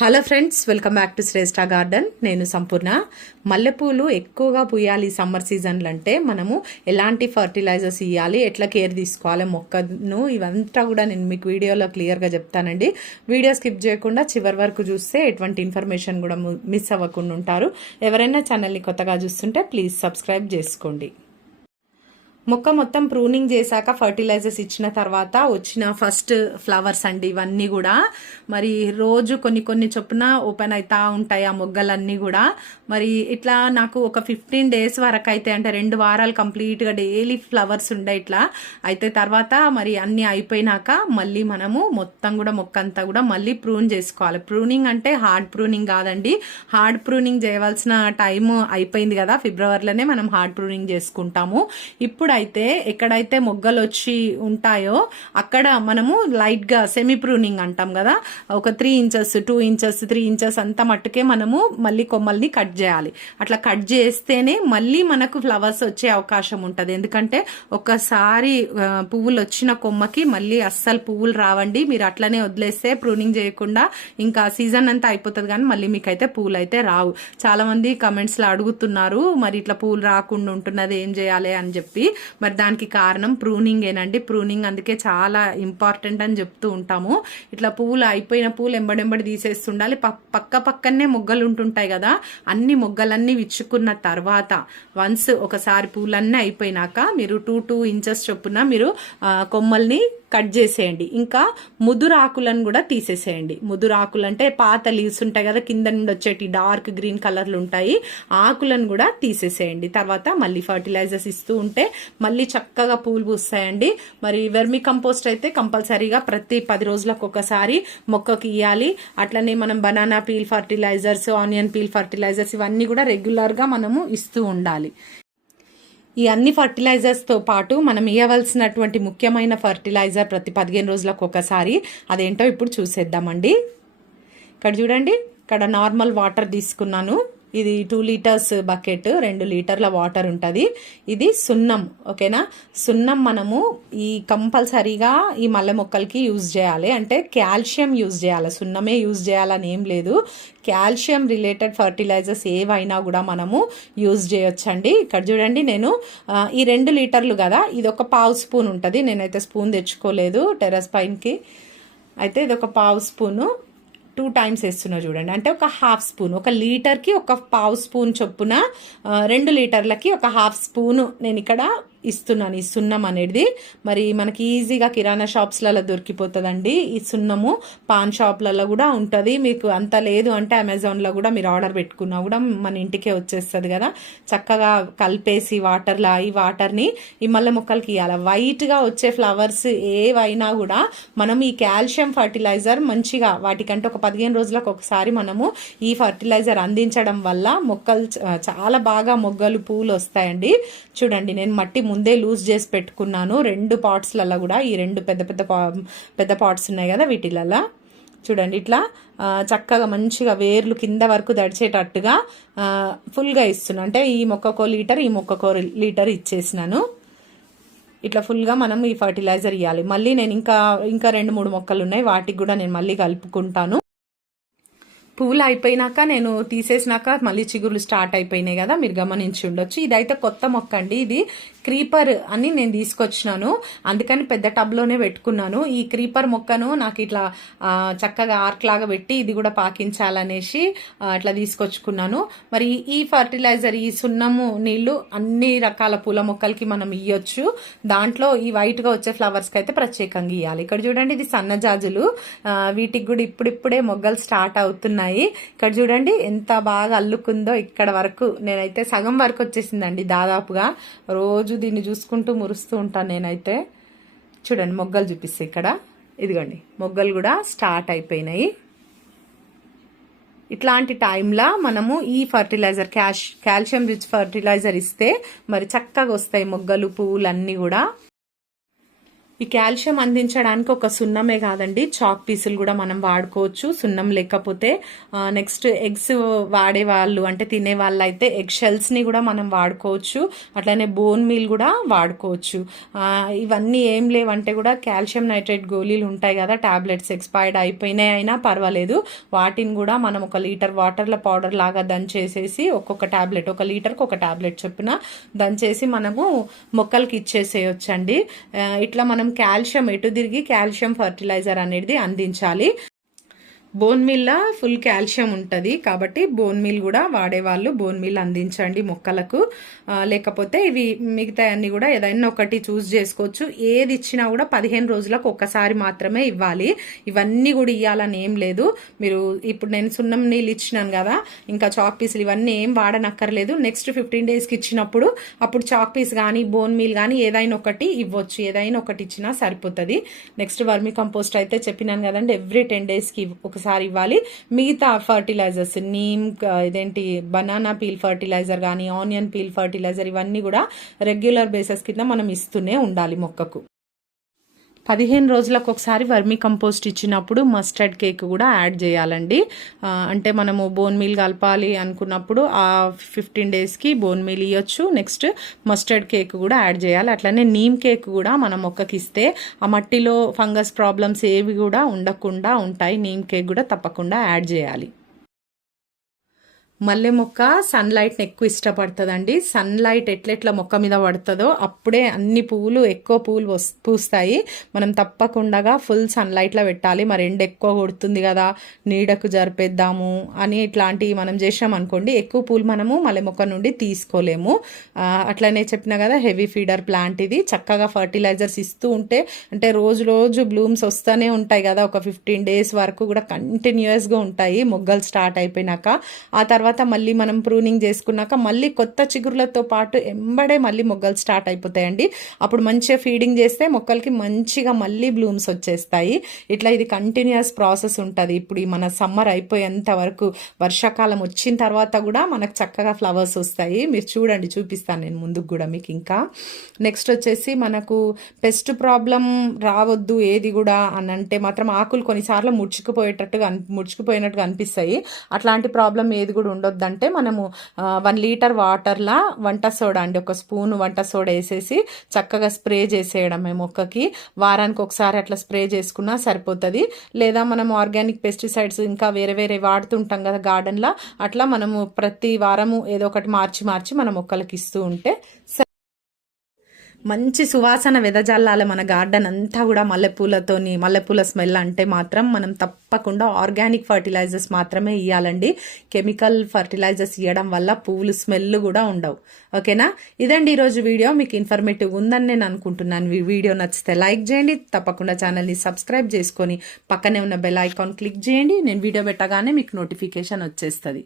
Hello friends welcome back to Shreshta garden. నేను సంపూర్ణ. మల్లెపూలు ఎక్కువగా పూయాలి సమ్మర్ సీజన్లు అంటే మనము ఎలాంటి ఫర్టిలైజర్స్ ఇవ్వాలి ఎట్లా కేర్ తీసుకోవాలి మొక్కను ఇవంతా కూడా నేను మీకు వీడియోలో క్లియర్గా చెప్తానండి. వీడియో స్కిప్ చేయకుండా చివరి వరకు చూస్తే ఎటువంటి ఇన్ఫర్మేషన్ కూడా మిస్ అవ్వకుండా ఉంటారు. ఎవరైనా ఛానల్ని కొత్తగా చూస్తుంటే ప్లీజ్ సబ్స్క్రైబ్ చేసుకోండి. మొక్క మొత్తం ప్రూనింగ్ చేశాక ఫర్టిలైజర్స్ ఇచ్చిన తర్వాత వచ్చిన ఫస్ట్ ఫ్లవర్స్ అండి ఇవన్నీ కూడా. మరి రోజు కొన్ని కొన్ని చొప్పున ఓపెన్ అవుతా ఉంటాయి ఆ మొగ్గలన్నీ కూడా. మరి ఇట్లా నాకు ఒక ఫిఫ్టీన్ డేస్ వరకు అయితే అంటే రెండు వారాలు కంప్లీట్గా డైలీ ఫ్లవర్స్ ఉండే ఇట్లా. అయితే తర్వాత మరి అన్ని అయిపోయినాక మళ్ళీ మనము మొత్తం కూడా మొక్క అంతా కూడా మళ్ళీ ప్రూన్ చేసుకోవాలి. ప్రూనింగ్ అంటే హార్డ్ ప్రూనింగ్ కాదండి. హార్డ్ ప్రూనింగ్ చేయవలసిన టైం అయిపోయింది కదా. ఫిబ్రవరిలోనే మనం హార్డ్ ప్రూనింగ్ చేసుకుంటాము. ఇప్పుడు అయితే ఎక్కడైతే మొగ్గలు వచ్చి ఉంటాయో అక్కడ మనము లైట్గా సెమీ ప్రూనింగ్ అంటాం కదా ఒక three inches two inches three inches అంత మట్టుకే మనము మళ్ళీ కొమ్మల్ని కట్ చేయాలి. అట్లా కట్ చేస్తేనే మళ్ళీ మనకు ఫ్లవర్స్ వచ్చే అవకాశం ఉంటుంది. ఎందుకంటే ఒకసారి పువ్వులు వచ్చిన కొమ్మకి మళ్ళీ అస్సలు పువ్వులు రావండి. మీరు అట్లనే వదిలేస్తే ప్రూనింగ్ చేయకుండా ఇంకా సీజన్ అంతా అయిపోతుంది కానీ మళ్ళీ మీకైతే పువ్వులు అయితే రావు చాలా మంది అడుగుతున్నారు మరి ఇట్లా పువ్వులు రాకుండా ఉంటున్నది ఏం చేయాలి? అని చెప్పి. మరి దానికి కారణం ప్రూనింగ్ ఏనండి. ప్రూనింగ్ అందుకే చాలా ఇంపార్టెంట్ అని చెప్తూ ఉంటాము. ఇట్లా పువ్వులు అయిపోయిన పువ్వులు ఎంబడెంబడి తీసేస్తుండాలి. పక్క పక్కనే మొగ్గలు ఉంటుంటాయి కదా. అన్ని మొగ్గలన్నీ విచ్చుకున్న తర్వాత వన్స్ ఒకసారి పూలన్నీ అయిపోయినాక మీరు టూ టూ ఇంచెస్ చొప్పున మీరు కొమ్మల్ని కట్ చేసేయండి. ఇంకా ముదురు ఆకులను కూడా తీసేసేయండి. ముదురాకులు అంటే పాత లీవ్స్ ఉంటాయి కదా కింద నుండి వచ్చేటి డార్క్ గ్రీన్ కలర్లు ఉంటాయి. ఆకులను కూడా తీసేసేయండి. తర్వాత మళ్ళీ ఫర్టిలైజర్స్ ఇస్తూ ఉంటే మళ్ళీ చక్కగా పూలు పూస్తాయండి. మరి వెర్మి కంపోస్ట్ అయితే కంపల్సరీగా ప్రతి పది రోజులకు ఒకసారి మొక్కకి ఇవ్వాలి అట్లనే మనం banana peel fertilizers onion peel fertilizers ఇవన్నీ కూడా రెగ్యులర్గా మనము ఇస్తూ ఉండాలి. ఈ అన్ని ఫర్టిలైజర్స్తో పాటు మనం ఇవ్వవలసినటువంటి ముఖ్యమైన ఫర్టిలైజర్ ప్రతి పదిహేను రోజులకు ఒకసారి. అదేంటో ఇప్పుడు చూసేద్దామండి. ఇక్కడ చూడండి. ఇక్కడ నార్మల్ వాటర్ తీసుకున్నాను. ఇది టూ లీటర్స్ బకెట్ రెండు లీటర్ల వాటర్ ఉంటుంది. ఇది సున్నం ఓకేనా సున్నం మనము ఈ కంపల్సరీగా ఈ మల్లె మొక్కలకి యూజ్ చేయాలి. అంటే కాల్షియం యూజ్ చేయాలి. సున్నమే యూజ్ చేయాలని ఏం లేదు. కాల్షియం రిలేటెడ్ ఫర్టిలైజర్స్ ఏవైనా కూడా మనము యూజ్ చేయొచ్చండి. ఇక్కడ చూడండి నేను ఈ రెండు లీటర్లు కదా ఇది ఒక పావు స్పూన్ ఉంటుంది. నేనైతే స్పూన్ తెచ్చుకోలేదు టెరస్ పైన్కి. అయితే ఇది ఒక పావు స్పూను. టూ టైమ్స్ వేస్తున్నా చూడండి. అంటే ఒక హాఫ్ స్పూన్ ఒక లీటర్కి ఒక పావు స్పూన్ చొప్పున రెండు లీటర్లకి ఒక హాఫ్ స్పూన్ నేను ఇక్కడ ఇస్తున్నాను ఈ సున్నం అనేది. మరి మనకి ఈజీగా కిరాణా షాప్స్లలో దొరికిపోతుందండి. ఈ సున్నము పాన్ షాప్లలో కూడా ఉంటుంది. మీకు అంత లేదు అంటే అమెజాన్లో కూడా మీరు ఆర్డర్ పెట్టుకున్నా కూడా మన ఇంటికే వచ్చేస్తుంది కదా. చక్కగా కలిపేసి వాటర్లో ఈ వాటర్ని ఈ మల్లె మొక్కలకి ఇవ్వాలి వైట్గా వచ్చే ఫ్లవర్స్ ఏవైనా కూడా మనం ఈ కాల్షియం ఫర్టిలైజర్ మంచిగా వాటికంటే ఒక పదిహేను రోజులకు ఒకసారి మనము ఈ ఫర్టిలైజర్ అందించడం వల్ల మొక్కలు చ- చాలా బాగా మొగ్గలు పూలు వస్తాయండి. చూడండి నేను మట్టి ముందే లూజ్ చేసి పెట్టుకున్నాను. రెండు పాట్స్లలో కూడా ఈ రెండు పెద్ద పెద్ద పా- పెద్ద పాట్స్ ఉన్నాయి కదా వీటిలలో. చూడండి ఇట్లా చక్కగా మంచిగా వేర్లు కింద వరకు దడిచేటట్టుగా ఫుల్గా ఇస్తున్నాను. అంటే ఈ మొక్కకో లీటర్ ఈ మొక్కకో లీటర్ ఇచ్చేసినాను. ఇట్లా ఫుల్గా మనం ఈ ఫర్టిలైజర్ ఇవ్వాలి మళ్ళీ నేను ఇంకా ఇంకా రెండు మూడు మొక్కలు ఉన్నాయి. వాటికి కూడా నేను మళ్ళీ కలుపుకుంటాను. పువ్వులు అయిపోయినాక నేను తీసేసినాక మళ్ళీ చిగురులు స్టార్ట్ అయిపోయినాయి కదా మీరు గమనించి ఉండొచ్చు. ఇదైతే కొత్త మొక్క అండి ఇది క్రీపర్ అని నేను తీసుకొచ్చినాను. అందుకని పెద్ద టబ్లోనే పెట్టుకున్నాను. ఈ క్రీపర్ మొక్కను నాకు ఇట్లా చక్కగా ఆర్క్ లాగా పెట్టి ఇది కూడా పాకించాలనేసి అట్లా తీసుకొచ్చుకున్నాను. మరి ఈ ఫర్టిలైజర్ ఈ సున్నము నీళ్ళు అన్ని రకాల పూల మొక్కలకి మనం ఇవ్వచ్చు దాంట్లో ఈ వైట్గా వచ్చే ఫ్లవర్స్కి అయితే ప్రత్యేకంగా ఇవ్వాలి ఇక్కడ చూడండి ఇది సన్నజాజులు వీటికి కూడా ఇప్పుడిప్పుడే మొగ్గలు స్టార్ట్ అవుతున్నాయి. ఇక్కడ చూడండి ఎంత బాగా అల్లుకుందో ఇక్కడ వరకు నేనైతే సగం వరకు వచ్చేసిందండి దాదాపుగా. రోజు దీన్ని చూసుకుంటూ మురుస్తూ ఉంటాను నేనైతే. చూడండి మొగ్గలు చూపిస్తే ఇక్కడ. ఇదిగోండి మొగ్గలు కూడా స్టార్ట్ అయిపోయినాయి. ఇట్లాంటి టైంలో మనము ఈ ఫర్టిలైజర్ క్యాష్ కాల్షియం రిచ్ ఫర్టిలైజర్ ఇస్తే మరి చక్కగా వస్తాయి మొగ్గలు పువ్వులు అన్నీ కూడా. ఈ కాల్షియం అందించడానికి ఒక సున్నమే కాదండి. చాక్ పీసులు కూడా మనం వాడుకోవచ్చు. సున్నం లేకపోతే నెక్స్ట్ ఎగ్స్ వాడే వాళ్ళు అంటే తినే వాళ్ళు అయితే ఎగ్ షెల్స్ని కూడా మనం వాడుకోవచ్చు. అట్లనే బోన్ మీల్ కూడా వాడుకోవచ్చు. ఇవన్నీ ఏం లేవంటే కూడా కాల్షియం నైట్రేట్ గోళీలు ఉంటాయి కదా టాబ్లెట్స్ ఎక్స్పైర్డ్ అయిపోయినాయి అయినా పర్వాలేదు. వాటిని కూడా మనం ఒక లీటర్ వాటర్లో పౌడర్ లాగా దంచేసేసి ఒక్కొక్క ట్యాబ్లెట్ ఒక లీటర్కి ఒక టాబ్లెట్ చొప్పున దంచేసి మనము మొక్కలకి ఇచ్చేసేయొచ్చండి. ఇట్లా మనం కాల్షియం ఎటు తిరిగి కాల్షియం ఫర్టిలైజర్ అనేది అందించాలి. బోన్ మిల్ల ఫుల్ కాల్షియం ఉంటుంది. కాబట్టి బోన్ మిల్ కూడా వాడేవాళ్ళు బోన్ మిల్ అందించండి మొక్కలకు. లేకపోతే ఇవి మిగతా అన్ని కూడా ఏదైనా ఒకటి చూస్ చేసుకోవచ్చు. ఏది ఇచ్చినా కూడా పదిహేను రోజులకు ఒక్కసారి మాత్రమే ఇవ్వాలి. ఇవన్నీ కూడా ఇవ్వాలని ఏం లేదు. మీరు ఇప్పుడు నేను సున్నం నీళ్ళు ఇచ్చినాను కదా ఇంకా చాక్ పీసులు ఇవన్నీ ఏం వాడనక్కర్లేదు. నెక్స్ట్ ఫిఫ్టీన్ డేస్కి ఇచ్చినప్పుడు అప్పుడు చాక్ పీస్ కానీ బోన్ మీల్ కానీ ఏదైనా ఒకటి ఇవ్వచ్చు. ఏదైనా ఒకటి ఇచ్చినా సరిపోతుంది. నెక్స్ట్ వర్మి కంపోస్ట్ అయితే చెప్పినాను కదండి ఎవ్రీ టెన్ డేస్కి ఒకసారి ఇవ్వాలి. మిగతా ఫర్టిలైజర్స్ నీమ్ ఇదేంటి బనానా పీల్ ఫర్టిలైజర్ కానీ ఆనియన్ పీల్ ఫర్టిలైజర్ ఇవన్నీ కూడా రెగ్యులర్ బేసెస్ కింద మనం ఇస్తూనే ఉండాలి మొక్కకు. పదిహేను రోజులకు ఒకసారి వర్మీ కంపోస్ట్ ఇచ్చినప్పుడు మస్టర్డ్ కేక్ కూడా యాడ్ చేయాలండి. అంటే మనము బోన్ మీల్ కలపాలి అనుకున్నప్పుడు ఆ ఫిఫ్టీన్ డేస్కి బోన్ మీల్ ఇవ్వచ్చు నెక్స్ట్ మస్టర్డ్ కేక్ కూడా యాడ్ చేయాలి. అట్లనే నీమ్ కేక్ కూడా మనం మొక్కకి ఇస్తే ఆ మట్టిలో ఫంగస్ ప్రాబ్లమ్స్ ఏవి కూడా ఉండకుండా ఉంటాయి. నీమ్ కేక్ కూడా తప్పకుండా యాడ్ చేయాలి. మల్లె మొక్క సన్లైట్ని ఎక్కువ ఇష్టపడుతుందండి. సన్లైట్ ఎట్లెట్లా మొక్క మీద పడుతుందో అప్పుడే అన్ని పువ్వులు ఎక్కువ పువ్వులు పూస్తాయి. మనం తప్పకుండా ఫుల్ సన్లైట్లో పెట్టాలి. మరి ఎండ ఎక్కువ కొడుతుంది కదా నీడకు జరిపేద్దాము అని ఇట్లాంటివి మనం చేసాం అనుకోండి ఎక్కువ పూలు మనము మల్లె మొక్క నుండి తీసుకోలేము. అట్లనే చెప్పినా కదా హెవీ ఫీడర్ ప్లాంట్ ఇది. చక్కగా ఫర్టిలైజర్స్ ఇస్తూ ఉంటే అంటే రోజు రోజు బ్లూమ్స్ వస్తూనే ఉంటాయి కదా ఒక ఫిఫ్టీన్ డేస్ వరకు కూడా కంటిన్యూస్గా ఉంటాయి. మొగ్గలు స్టార్ట్ అయిపోయినాక ఆ తర్వాత తర్వాత మళ్ళీ మనం ప్రూనింగ్ చేసుకున్నాక మళ్ళీ కొత్త చిగురులతో పాటు ఎంబడే మళ్ళీ మొగ్గలు స్టార్ట్ అయిపోతాయండి. అప్పుడు మంచిగా ఫీడింగ్ చేస్తే మొక్కలకి మంచిగా మళ్ళీ బ్లూమ్స్ వచ్చేస్తాయి. ఇట్లా ఇది కంటిన్యూస్ ప్రాసెస్ ఉంటుంది. ఇప్పుడు ఈ మన సమ్మర్ అయిపోయేంత వరకు వర్షాకాలం వచ్చిన తర్వాత కూడా మనకు చక్కగా ఫ్లవర్స్ వస్తాయి. మీరు చూడండి చూపిస్తాను నేను ముందుకు కూడా మీకు ఇంకా. నెక్స్ట్ వచ్చేసి మనకు పెస్ట్ ప్రాబ్లం రావద్దు ఏది కూడా అని అంటే మాత్రం ఆకులు కొన్నిసార్లు ముడుచుకుపోయేటట్టుగా ముడుచుకుపోయినట్టుగా అనిపిస్తాయి. అట్లాంటి ప్రాబ్లం ఏది కూడా ఉండొద్దంటే మనము వన్ లీటర్ వాటర్లా వంట సోడా అండి. ఒక స్పూన్ వంట సోడా వేసేసి చక్కగా స్ప్రే చేసేయడమే మొక్కకి వారానికి ఒకసారి అట్లా స్ప్రే చేసుకున్నా సరిపోతుంది. లేదా మనం ఆర్గానిక్ పెస్టిసైడ్స్ ఇంకా వేరే వేరే వాడుతుంటాం కదా గార్డెన్లో అట్లా మనము ప్రతి వారము ఏదో ఒకటి మార్చి మార్చి మన మొక్కలకి ఇస్తూ ఉంటే మంచి సువాసన వెదజల్లాలి మన గార్డెన్ అంతా కూడా మల్లెపూలతోని మల్లెపూల స్మెల్ అంటే మాత్రం మనం తప్పకుండా ఆర్గానిక్ ఫర్టిలైజర్స్ మాత్రమే ఇవ్వాలండి కెమికల్ ఫర్టిలైజర్స్ ఇవ్వడం వల్ల పువ్వులు స్మెల్ కూడా ఉండవు. ఓకేనా? ఇదండి ఈరోజు వీడియో. మీకు ఇన్ఫర్మేటివ్ ఉందని నేను అనుకుంటున్నాను. ఈ వీడియో నచ్చితే లైక్ చేయండి. తప్పకుండా ఛానల్ని సబ్స్క్రైబ్ చేసుకొని పక్కనే ఉన్న బెల్ ఐకాన్ క్లిక్ చేయండి. నేను వీడియో పెట్టగానే మీకు నోటిఫికేషన్ వచ్చేస్తుంది.